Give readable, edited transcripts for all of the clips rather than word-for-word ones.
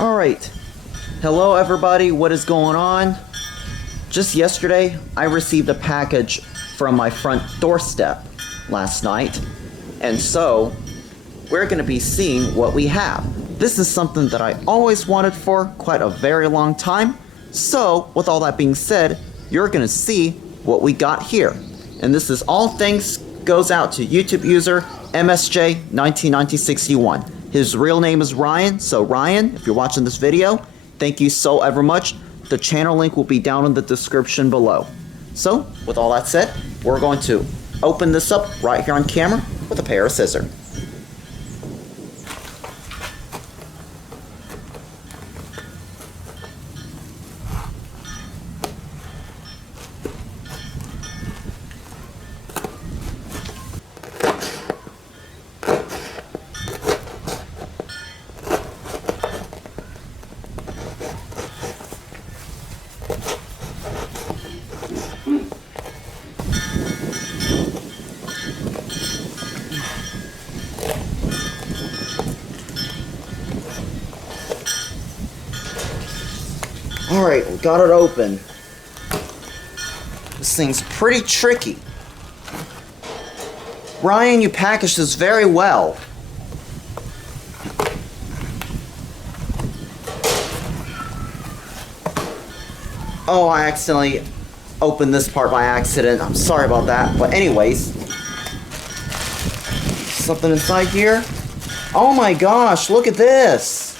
Alright, hello everybody, what is going on? Just yesterday, I received a package from my front doorstep last night, and so we're going to be seeing what we have. This is something that I always wanted for quite a very long time, so with all that being said, you're going to see what we got here. And this is all thanks goes out to YouTube user MSJ199061. His real name is Ryan, so Ryan, if you're watching this video, thank you so ever much. The channel link will be down in the description below. So, with all that said, we're going to open this up right here on camera with a pair of scissors. Alright, we got it open. This thing's pretty tricky. Ryan, you packaged this very well. Oh, I accidentally opened this part by accident. I'm sorry about that. But anyways, something inside here. Oh my gosh, look at this.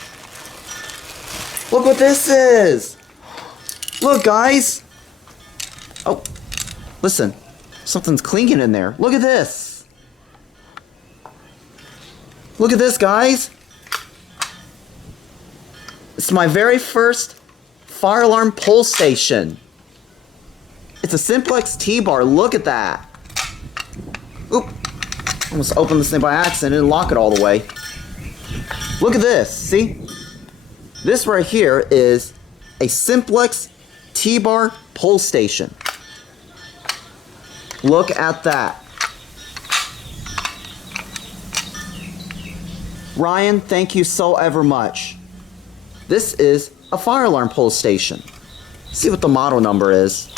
Look what this is. Look, guys. Oh, listen. Something's clinking in there. Look at this. Look at this, guys. It's my very first fire alarm pull station. It's a Simplex T-Bar. Look at that. Oop. Almost opened this thing by accident and didn't lock it all the way. Look at this. See? This right here is a Simplex T-Bar pull station. Look at that. Ryan, thank you so ever much. This is a fire alarm pull station. See what the model number is.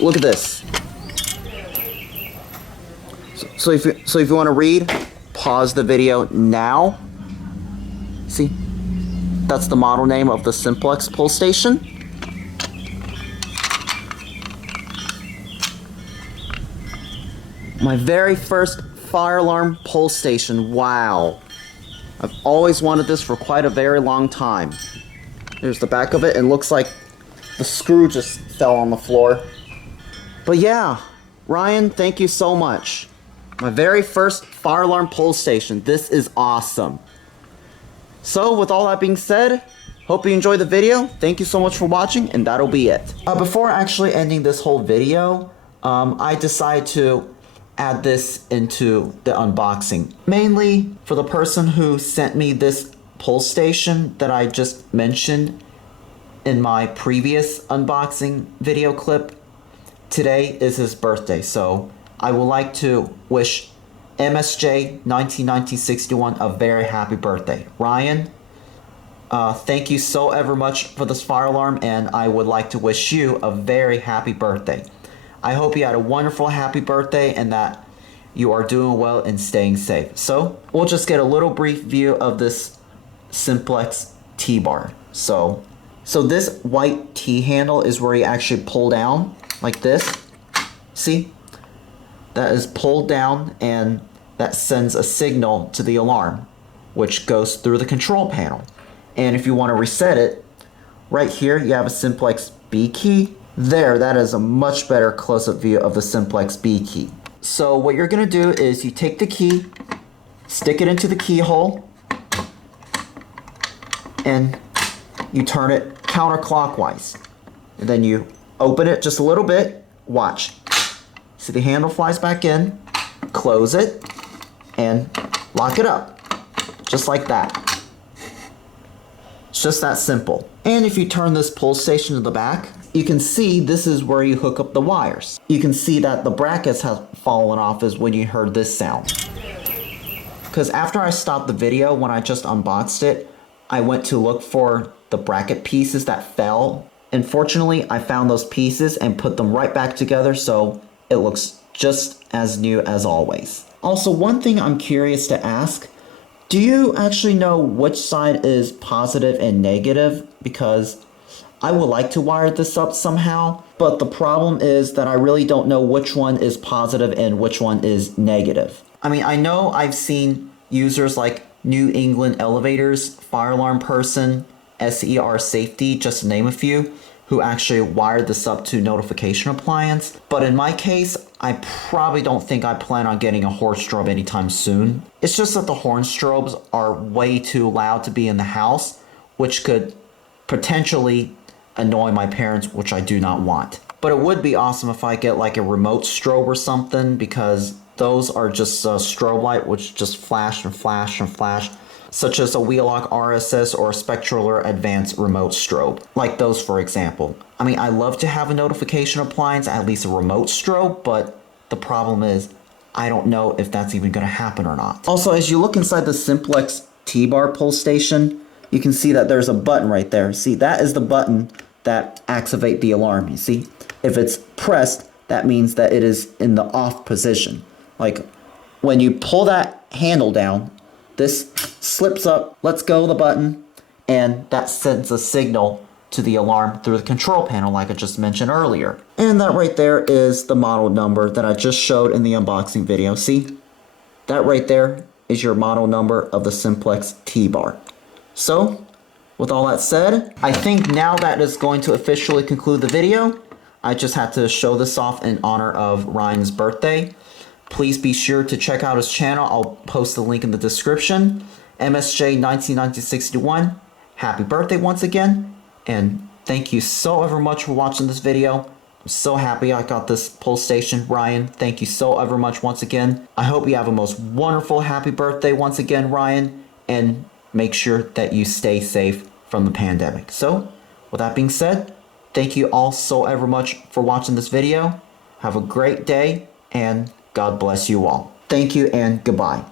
Look at this. So if you want to read, pause the video now. See? That's the model name of the Simplex pull station. My very first fire alarm pull station. Wow. I've always wanted this for quite a very long time. There's the back of it, and looks like the screw just fell on the floor. But yeah, Ryan, thank you so much. My very first fire alarm pull station. This is awesome. So, with all that being said, hope you enjoyed the video. Thank you so much for watching, and that'll be it. Before actually ending this whole video, I decided to add this into the unboxing. Mainly for the person who sent me this pull station that I just mentioned in my previous unboxing video clip. Today is his birthday, so I would like to wish MSJ199061 a very happy birthday. Ryan, thank you so ever much for this fire alarm, and I would like to wish you a very happy birthday. I hope you had a wonderful happy birthday and that you are doing well and staying safe. So we'll just get a little brief view of this Simplex T-Bar. So this white T handle is where you actually pull down like this. See? That is pulled down, and that sends a signal to the alarm, which goes through the control panel. And if you want to reset it, right here you have a Simplex B Key. There, that is a much better close-up view of the Simplex B Key. So what you're going to do is you take the key, stick it into the keyhole, and you turn it counterclockwise. And then you open it just a little bit. Watch. See, the handle flies back in, close it, and lock it up. Just like that. It's just that simple. And if you turn this pull station to the back, you can see this is where you hook up the wires. You can see that the brackets have fallen off is when you heard this sound. Because after I stopped the video, when I just unboxed it, I went to look for the bracket pieces that fell. And fortunately, I found those pieces and put them right back together, so it looks just as new as always. Also, one thing I'm curious to ask, do you actually know which side is positive and negative? Because I would like to wire this up somehow, but the problem is that I really don't know which one is positive and which one is negative. I mean, I know I've seen users like New England Elevators, Fire Alarm Person, SER Safety, just to name a few, who actually wired this up to notification appliance. But in my case, I probably don't think I plan on getting a horn strobe anytime soon. It's just that the horn strobes are way too loud to be in the house, which could potentially annoy my parents, which I do not want. But it would be awesome if I get like a remote strobe or something, because those are just a strobe light which just flash and flash and flash, such as a Wheelock RSS or a Spectraler Advanced Remote Strobe, like those for example. I mean, I love to have a notification appliance, at least a remote strobe, but the problem is I don't know if that's even going to happen or not. Also, as you look inside the Simplex T-Bar pull station, you can see that there's a button right there. See, that is the button that activates the alarm. You see, if it's pressed, that means that it is in the off position. Like when you pull that handle down, this slips up, lets go of the button, and that sends a signal to the alarm through the control panel like I just mentioned earlier. And that right there is the model number that I just showed in the unboxing video. See, that right there is your model number of the Simplex T-Bar. So, with all that said, I think now that is going to officially conclude the video. I just had to show this off in honor of Ryan's birthday. Please be sure to check out his channel. I'll post the link in the description. MSJ196061, happy birthday once again. And thank you so ever much for watching this video. I'm so happy I got this pull station. Ryan, thank you so ever much once again. I hope you have a most wonderful happy birthday once again, Ryan. And make sure that you stay safe from the pandemic. So, with that being said, thank you all so ever much for watching this video. Have a great day, and God bless you all. Thank you and goodbye.